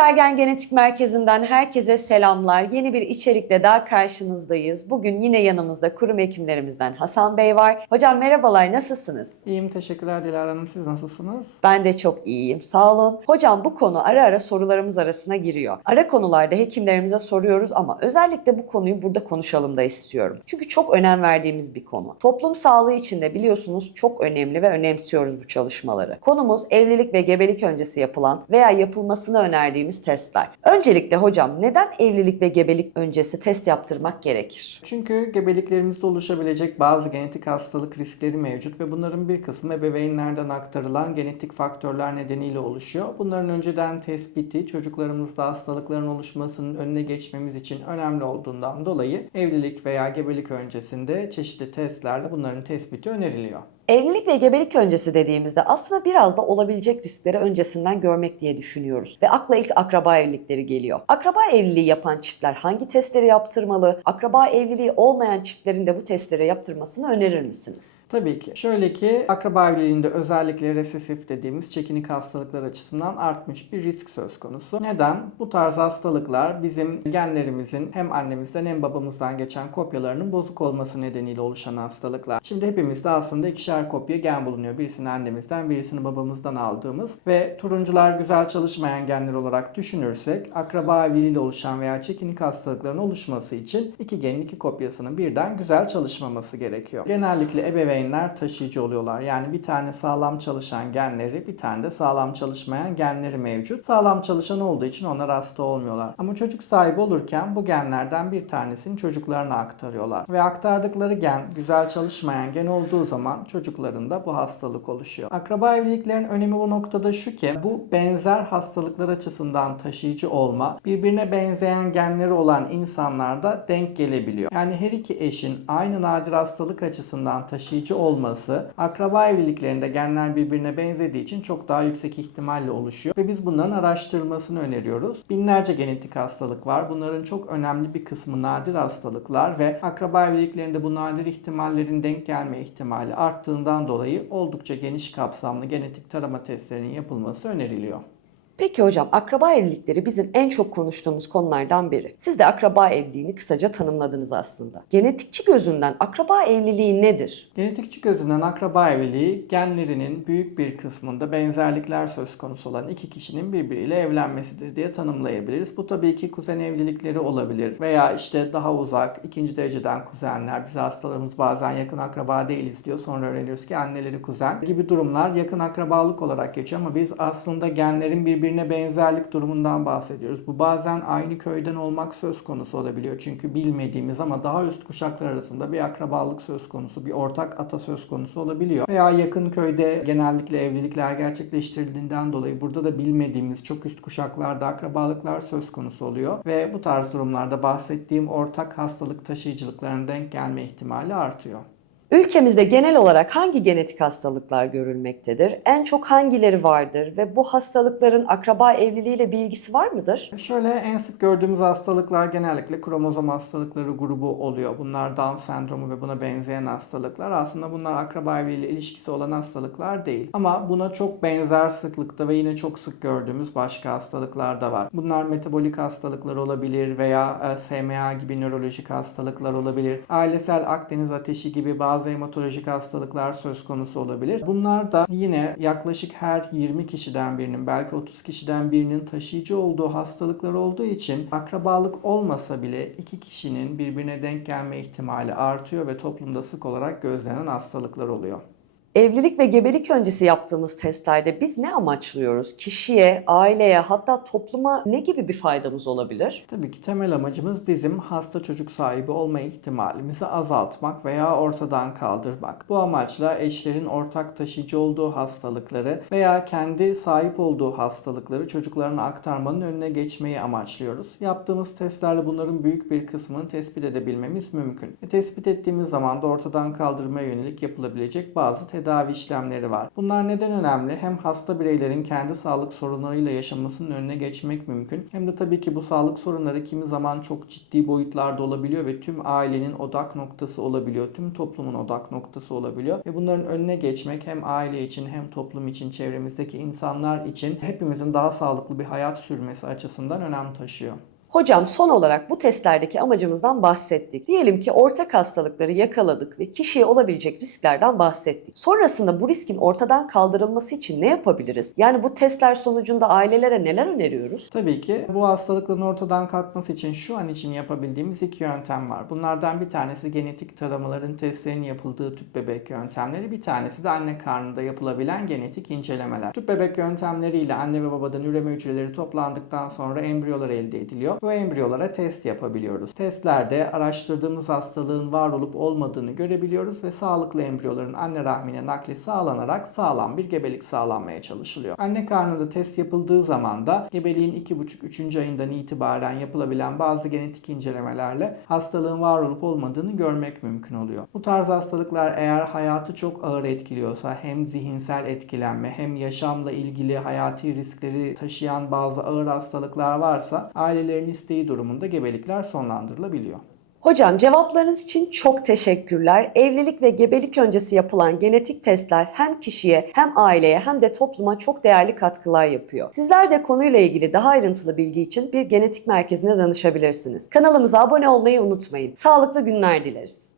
Sergen Genetik Merkezi'nden herkese selamlar. Yeni bir içerikle daha karşınızdayız. Bugün yine yanımızda kurum hekimlerimizden Hasan Bey var. Hocam merhabalar, nasılsınız? İyiyim teşekkürler Dilara Hanım. Siz nasılsınız? Ben de çok iyiyim, sağ olun. Hocam bu konu ara ara sorularımız arasına giriyor. Ara konularda hekimlerimize soruyoruz ama özellikle bu konuyu burada konuşalım da istiyorum. Çünkü çok önem verdiğimiz bir konu. Toplum sağlığı için de biliyorsunuz çok önemli ve önemsiyoruz bu çalışmaları. Konumuz evlilik ve gebelik öncesi yapılan veya yapılmasını önerdiğimiz testler. Öncelikle hocam neden evlilik ve gebelik öncesi test yaptırmak gerekir? Çünkü gebeliklerimizde oluşabilecek bazı genetik hastalık riskleri mevcut ve bunların bir kısmı ebeveynlerden aktarılan genetik faktörler nedeniyle oluşuyor. Bunların önceden tespiti çocuklarımızda hastalıkların oluşmasının önüne geçmemiz için önemli olduğundan dolayı evlilik veya gebelik öncesinde çeşitli testlerle bunların tespiti öneriliyor. Evlilik ve gebelik öncesi dediğimizde aslında biraz da olabilecek riskleri öncesinden görmek diye düşünüyoruz. Ve akla ilk akraba evlilikleri geliyor. Akraba evliliği yapan çiftler hangi testleri yaptırmalı? Akraba evliliği olmayan çiftlerin de bu testleri yaptırmasını önerir misiniz? Tabii ki. Şöyle ki akraba evliliğinde özellikle resesif dediğimiz çekinik hastalıklar açısından artmış bir risk söz konusu. Neden? Bu tarz hastalıklar bizim genlerimizin hem annemizden hem babamızdan geçen kopyalarının bozuk olması nedeniyle oluşan hastalıklar. Şimdi hepimizde aslında ikişer kopya gen bulunuyor. Birisini annemizden, birisini babamızdan aldığımız ve turuncular güzel çalışmayan genler olarak düşünürsek akraba evliliğiyle oluşan veya çekinik hastalıkların oluşması için iki genin iki kopyasının birden güzel çalışmaması gerekiyor. Genellikle ebeveynler taşıyıcı oluyorlar. Yani bir tane sağlam çalışan genleri, bir tane de sağlam çalışmayan genleri mevcut. Sağlam çalışan olduğu için onlar hasta olmuyorlar. Ama çocuk sahibi olurken bu genlerden bir tanesini çocuklarına aktarıyorlar. Ve aktardıkları gen güzel çalışmayan gen olduğu zaman çocuklarında bu hastalık oluşuyor. Akraba evliliklerin önemi bu noktada şu ki bu benzer hastalıklar açısından taşıyıcı olma birbirine benzeyen genleri olan insanlarda denk gelebiliyor. Yani her iki eşin aynı nadir hastalık açısından taşıyıcı olması akraba evliliklerinde genler birbirine benzediği için çok daha yüksek ihtimalle oluşuyor ve biz bunların araştırılmasını öneriyoruz. Binlerce genetik hastalık var. Bunların çok önemli bir kısmı nadir hastalıklar ve akraba evliliklerinde bu nadir ihtimallerin denk gelme ihtimali arttığından dolayı oldukça geniş kapsamlı genetik tarama testlerinin yapılması öneriliyor. Peki hocam akraba evlilikleri bizim en çok konuştuğumuz konulardan biri. Siz de akraba evliliğini kısaca tanımladınız aslında. Genetikçi gözünden akraba evliliği nedir? Genetikçi gözünden akraba evliliği genlerinin büyük bir kısmında benzerlikler söz konusu olan iki kişinin birbiriyle evlenmesidir diye tanımlayabiliriz. Bu tabii ki kuzen evlilikleri olabilir veya işte daha uzak ikinci dereceden kuzenler. Bize hastalarımız bazen yakın akraba değiliz diyor. Sonra öğreniyoruz ki anneleri kuzen gibi durumlar yakın akrabalık olarak geçiyor ama biz aslında genlerin birbirine benzerlik durumundan bahsediyoruz. Bu bazen aynı köyden olmak söz konusu olabiliyor. Çünkü bilmediğimiz ama daha üst kuşaklar arasında bir akrabalık söz konusu, bir ortak ata söz konusu olabiliyor. Veya yakın köyde genellikle evlilikler gerçekleştirildiğinden dolayı burada da bilmediğimiz çok üst kuşaklarda akrabalıklar söz konusu oluyor. Ve bu tarz durumlarda bahsettiğim ortak hastalık taşıyıcılıklarına denk gelme ihtimali artıyor. Ülkemizde genel olarak hangi genetik hastalıklar görülmektedir? En çok hangileri vardır ve bu hastalıkların akraba evliliğiyle bir ilgisi var mıdır? Şöyle en sık gördüğümüz hastalıklar genellikle kromozom hastalıkları grubu oluyor. Bunlar Down sendromu ve buna benzeyen hastalıklar. Aslında bunlar akraba evliliğiyle ilişkisi olan hastalıklar değil. Ama buna çok benzer sıklıkta ve yine çok sık gördüğümüz başka hastalıklar da var. Bunlar metabolik hastalıklar olabilir veya e, SMA gibi nörolojik hastalıklar olabilir. Ailesel Akdeniz ateşi gibi bazı hematolojik hastalıklar söz konusu olabilir. Bunlar da yine yaklaşık her 20 kişiden birinin belki 30 kişiden birinin taşıyıcı olduğu hastalıklar olduğu için akrabalık olmasa bile iki kişinin birbirine denk gelme ihtimali artıyor ve toplumda sık olarak gözlenen hastalıklar oluyor. Evlilik ve gebelik öncesi yaptığımız testlerde biz ne amaçlıyoruz? Kişiye, aileye hatta topluma ne gibi bir faydamız olabilir? Tabii ki temel amacımız bizim hasta çocuk sahibi olma ihtimalimizi azaltmak veya ortadan kaldırmak. Bu amaçla eşlerin ortak taşıyıcı olduğu hastalıkları veya kendi sahip olduğu hastalıkları çocuklarına aktarmanın önüne geçmeyi amaçlıyoruz. Yaptığımız testlerle bunların büyük bir kısmını tespit edebilmemiz mümkün. Ve tespit ettiğimiz zaman da ortadan kaldırmaya yönelik yapılabilecek bazı test tedavi işlemleri var. Bunlar neden önemli? Hem hasta bireylerin kendi sağlık sorunlarıyla yaşamasının önüne geçmek mümkün. Hem de tabii ki bu sağlık sorunları kimi zaman çok ciddi boyutlarda olabiliyor ve tüm ailenin odak noktası olabiliyor. Tüm toplumun odak noktası olabiliyor. Ve bunların önüne geçmek hem aile için hem toplum için, çevremizdeki insanlar için hepimizin daha sağlıklı bir hayat sürmesi açısından önem taşıyor. Hocam son olarak bu testlerdeki amacımızdan bahsettik. Diyelim ki ortak hastalıkları yakaladık ve kişiye olabilecek risklerden bahsettik. Sonrasında bu riskin ortadan kaldırılması için ne yapabiliriz? Yani bu testler sonucunda ailelere neler öneriyoruz? Tabii ki bu hastalıkların ortadan kalkması için şu an için yapabildiğimiz iki yöntem var. Bunlardan bir tanesi genetik taramaların testlerinin yapıldığı tüp bebek yöntemleri. Bir tanesi de anne karnında yapılabilen genetik incelemeler. Tüp bebek yöntemleriyle anne ve babadan üreme hücreleri toplandıktan sonra embriyolar elde ediliyor. Bu embriyolara test yapabiliyoruz. Testlerde araştırdığımız hastalığın var olup olmadığını görebiliyoruz ve sağlıklı embriyoların anne rahmine nakli sağlanarak sağlam bir gebelik sağlanmaya çalışılıyor. Anne karnında test yapıldığı zaman da gebeliğin 2,5-3. ayından itibaren yapılabilen bazı genetik incelemelerle hastalığın var olup olmadığını görmek mümkün oluyor. Bu tarz hastalıklar eğer hayatı çok ağır etkiliyorsa hem zihinsel etkilenme hem yaşamla ilgili hayati riskleri taşıyan bazı ağır hastalıklar varsa ailelerin isteği durumunda gebelikler sonlandırılabiliyor. Hocam cevaplarınız için çok teşekkürler. Evlilik ve gebelik öncesi yapılan genetik testler hem kişiye hem aileye hem de topluma çok değerli katkılar yapıyor. Sizler de konuyla ilgili daha ayrıntılı bilgi için bir genetik merkezine danışabilirsiniz. Kanalımıza abone olmayı unutmayın. Sağlıklı günler dileriz.